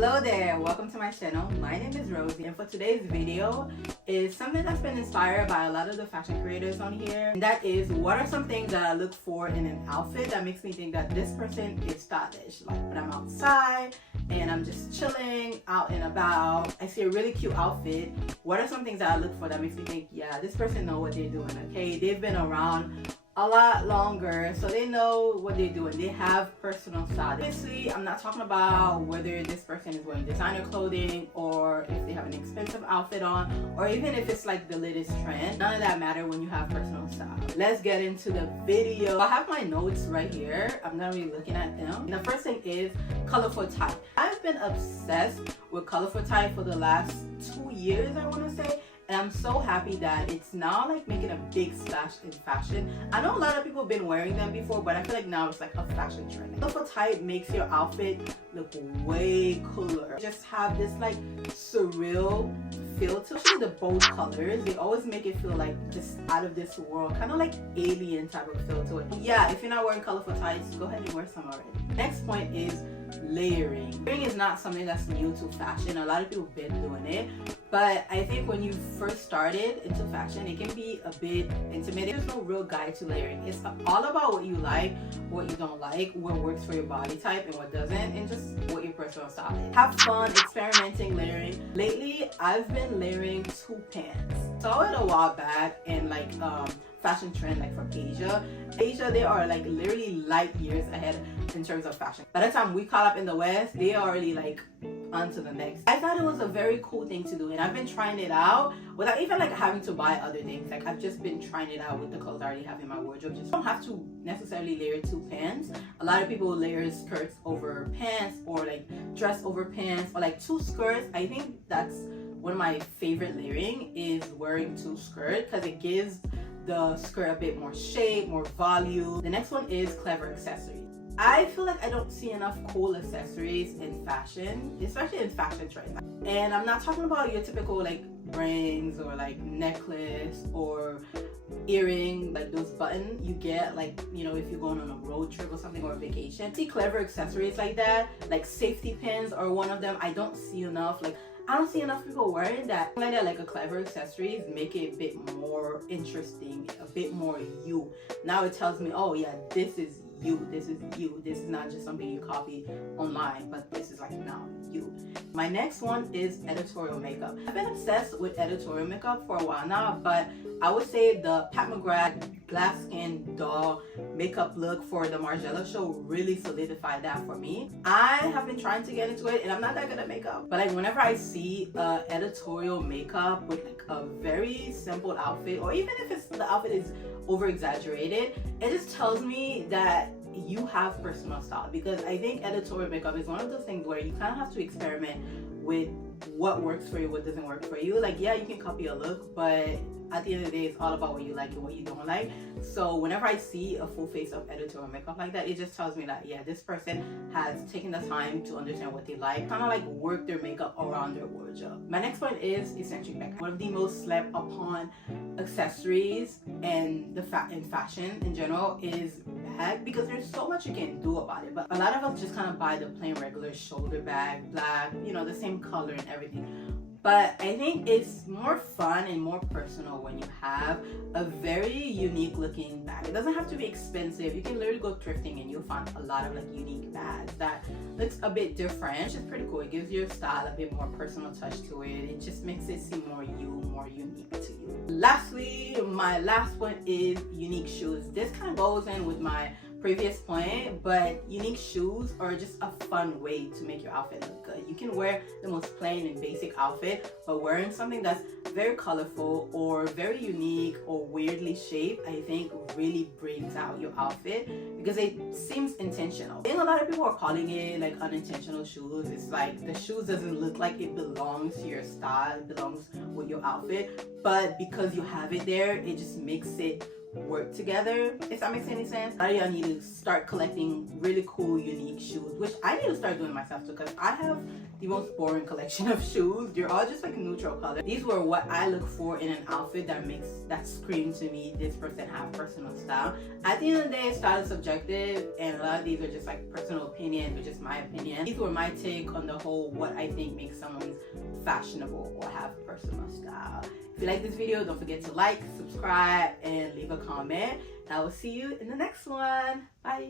Hello there, welcome to my channel. My name is Rosie, and for today's video is something that's been inspired by a lot of the fashion creators on here, and that is what are some things that I look for in an outfit that makes me think that this person is stylish. Like when I'm outside and I'm just chilling out and about, I see a really cute outfit. What are some things that I look for that makes me think, yeah, this person knows what they're doing, okay? They've been around a lot longer, so they know what they're doing. They have personal style. Obviously, I'm not talking about whether this person is wearing designer clothing or if they have an expensive outfit on, or even if it's like the latest trend. None of that matter when you have personal style. Let's get into the video. I have my notes right here. I'm gonna be looking at them. And the first thing is colorful tie. I've been obsessed with colorful tie for the last 2 years, I want to say. And I'm so happy that it's now like making a big splash in fashion. I know a lot of people have been wearing them before, but I feel like now it's like a fashion trend. Colorful type makes your outfit look way cooler. Just have this like surreal feel to it. Especially the bold colors, they always make it feel like just out of this world, kind of like alien type of feel to it. Yeah, if you're not wearing colorful ties, go ahead and wear some already. Next point is layering. Layering is not something that's new to fashion. A lot of people have been doing it, but I think when you first started into fashion, it can be a bit intimidating. There's no real guide to layering. It's all about what you like, what you don't like, what works for your body type and what doesn't, and just what your personal style is. Have fun experimenting layering. Lately, I've been layering 2 pants. Saw it a while back in like fashion trend like from Asia, they are like literally light years ahead in terms of fashion. By the time we caught up in the West, they are already like on to the next. I thought it was a very cool thing to do, and I've been trying it out without even like having to buy other things. Like I've just been trying it out with the clothes I already have in my wardrobe. Just don't have to necessarily layer 2 pants. A lot of people layer skirts over pants, or like dress over pants, or like 2 skirts. I think that's one of my favorite layering is wearing 2 skirts, because it gives the skirt a bit more shape, more volume. The next one is clever accessories. I feel like I don't see enough cool accessories in fashion, especially in fashion trends. And I'm not talking about your typical like rings or like necklace or earring, like those buttons you get like, you know, if you're going on a road trip or something, or a vacation. See clever accessories like that, like safety pins are one of them. I don't see enough. Like I don't see enough people wearing that. Like a clever accessories make it a bit more interesting, a bit more you. Now it tells me, oh yeah, this is you, this is you. This is not just something you copy online, but this is like now you. My next one is editorial makeup. I've been obsessed with editorial makeup for a while now, but I would say the Pat McGrath glass skin doll makeup look for the Margiela show really solidified that for me. I have been trying to get into it, and I'm not that good at makeup, but like whenever I see editorial makeup with like a very simple outfit, or even if the outfit is over exaggerated, it just tells me that you have personal style. Because I think editorial makeup is one of those things where you kind of have to experiment with what works for you, what doesn't work for you. Like yeah, you can copy a look, but at the end of the day, it's all about what you like and what you don't like. So whenever I see a full face of editorial makeup like that, it just tells me that yeah, this person has taken the time to understand what they like, kind of like work their makeup around their wardrobe. My next point is eccentric bag. One of the most slept upon accessories and in fashion in general is bag, because there's so much you can do about it. But a lot of us just kind of buy the plain regular shoulder bag, black, you know, the same color and everything. But I think it's more fun and more personal when you have a very unique looking bag. It doesn't have to be expensive. You can literally go thrifting and you'll find a lot of like unique bags that looks a bit different, which is pretty cool. It gives your style a bit more personal touch to it. It just makes it seem more you, more unique to you. Lastly, my last point is unique shoes. This kind of goes in with my previous point, but unique shoes are just a fun way to make your outfit look good. You can wear the most plain and basic outfit, but wearing something that's very colorful or very unique or weirdly shaped, I think really brings out your outfit, because it seems intentional. I think a lot of people are calling it like unintentional shoes. It's like the shoes doesn't look like it belongs to your style, it belongs with your outfit, but because you have it there, it just makes it work together, if that makes any sense. A lot of y'all need to start collecting really cool, unique shoes, which I need to start doing myself too, because I have the most boring collection of shoes. They're all just like neutral color. These were what I look for in an outfit that screams to me, this person have personal style. At the end of the day, style is subjective, and a lot of these are just like personal opinion, which is my opinion. These were my take on the whole what I think makes someone fashionable or have personal style. If you like this video, don't forget to like, subscribe, and leave a comment. And I will see you in the next one. Bye.